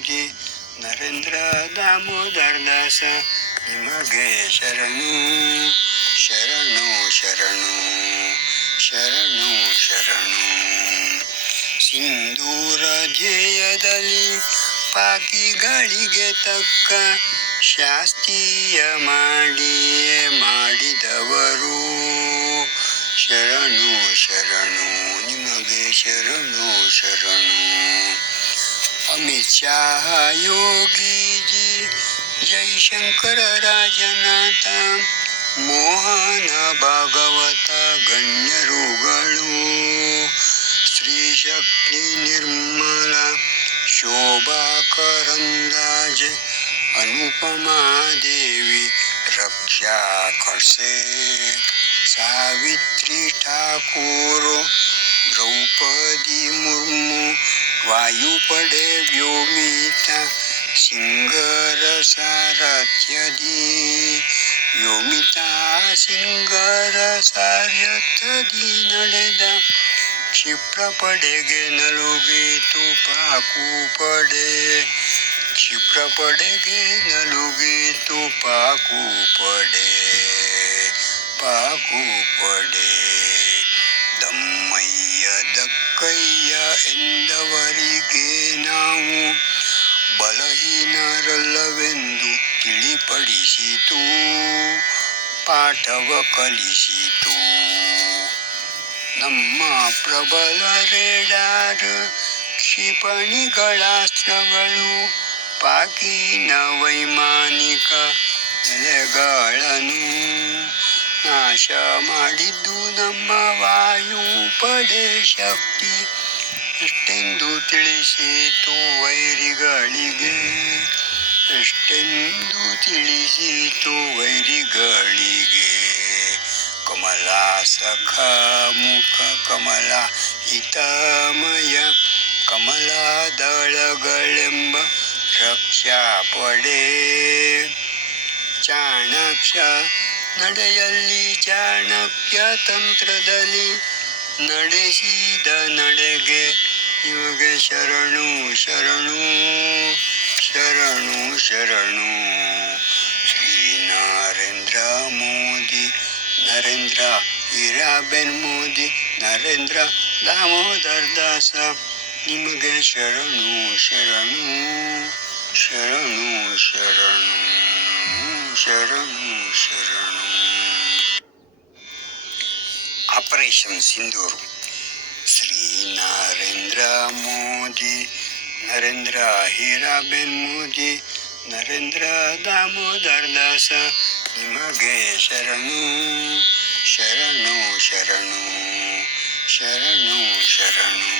ಮೋದಿ ನರೇಂದ್ರ ದಾಮೋದರ ದಾಸ ನಿಮಗೆ ಶರಣು ಶರಣು ಶರಣು ಶರಣು ಶರಣು. ಸಿಂಧೂರ ಧ್ಯೇಯದಲ್ಲಿ ಪಾಕಿಗಳಿಗೆ ತಕ್ಕ ಶಾಸ್ತ್ರೀಯ ಮಾಡಿದವರು ಶರಣು ಶರಣು ನಿಮಗೆ ಶರಣು ಶರಣು. ಅಮಿತ್ ಶಾ ಯೋಗೀಜಿ ಜೈಶಂಕರ ರಾಜನಾಥ ಮೋಹನ ಭಾಗವತ ಗಣ್ಯರುಗಳು ಸ್ತ್ರೀಶಕ್ತಿ ನಿರ್ಮಲ ಶೋಭಾ ಕರಂದಾಜೆ ಅನುಪಮಾ ದೇವಿ ರಕ್ಷಾ ಖಡ್ಸೆ ಸಾವಿತ್ರಿ ಠಾಕೂರ್ ದ್ರೌಪದಿ ಮುರ್ಮು ವಾಯುಪಡೆ ವ್ಯೋಮಿತಾ ಸಿಂಗರ ಸಾರಥ್ಯದಿ ವ್ಯೋಮಿತಾ ಸಿಂಗರ ಸಾರಥ್ಯದಿ ನಡೆದ ಕ್ಷಿಪ್ರ ಪಡೆಗೆ ನಲುಗಿತು ಪಾಕು ಪಡೆ ಕ್ಷಿಪ್ರ ಪಡೆಗೆ ನಲುಗಿತು ಪಾಕು ಪಡೆ ಪಾಕು ಪಡೆ. ದಮ್ಮಯ್ಯ ದಕ್ಕಯ್ಯ ಎಂದವರಿಗೆ ನಾವು ಬಲಹೀನರಲ್ಲವೆಂದು ತಿಳಿಪಡಿಸಿತು ಪಾಠವ ಕಲಿಸಿತು. ನಮ್ಮ ಪ್ರಬಲ ರೇಡಾರ್ ಕ್ಷಿಪಣಿಗಳಾಸ್ತ್ರಗಳು ಪಾಕಿನ ವೈಮಾನಿಕ ನೆಲೆಗಳನ್ನು ನಾಶ ಮಾಡಿದ್ದು ನಮ್ಮ ವಾಯುಪಡೆ ಶಕ್ತಿ ಎಷ್ಟೆಂದು ತಿಳಿಸಿತು ವೈರಿಗಳಿಗೆ ಎಷ್ಟೆಂದು ತಿಳಿಸಿತು ವೈರಿಗಳಿಗೆ. ಕಮಲ ಸಖ ಮುಖ ಕಮಲ ಹಿತಮಯ ಕಮಲ ದಳಗಳೆಂಬ ರಕ್ಷಾ ಪಡೆ ಚಾಣಕ್ಯ ನಡೆಯಲ್ಲಿ ಚಾಣಕ್ಯ ತಂತ್ರದಲ್ಲಿ ನಡೆಸಿದ ನಡೆಗೆ ನಿಮಗೆ ಶರಣು ಶರಣು ಶರಣು ಶರಣು. ಶ್ರೀ ನರೇಂದ್ರ ಮೋದಿ ನರೇಂದ್ರ ಹೀರಾಬೆನ್ ಮೋದಿ ನರೇಂದ್ರ ದಾಮೋದರ ದಾಸ ನಿಮಗೆ ಶರಣು ಶರಣು ಶರಣು ಶರಣು ಶರಣು ಶರಣು. ಆಪರೇಷನ್ ಸಿಂಧೂರ್. ಶ್ರೀ ನರೇಂದ್ರ ಮೋದಿ ನರೇಂದ್ರ ಹೀರಾಬೆನ್ ಮೋದಿ ನರೇಂದ್ರ ದಾಮೋದರ ದಾಸ ನಿಮಗೆ ಶರಣು ಶರಣು ಶರಣು ಶರಣು ಶರಣು.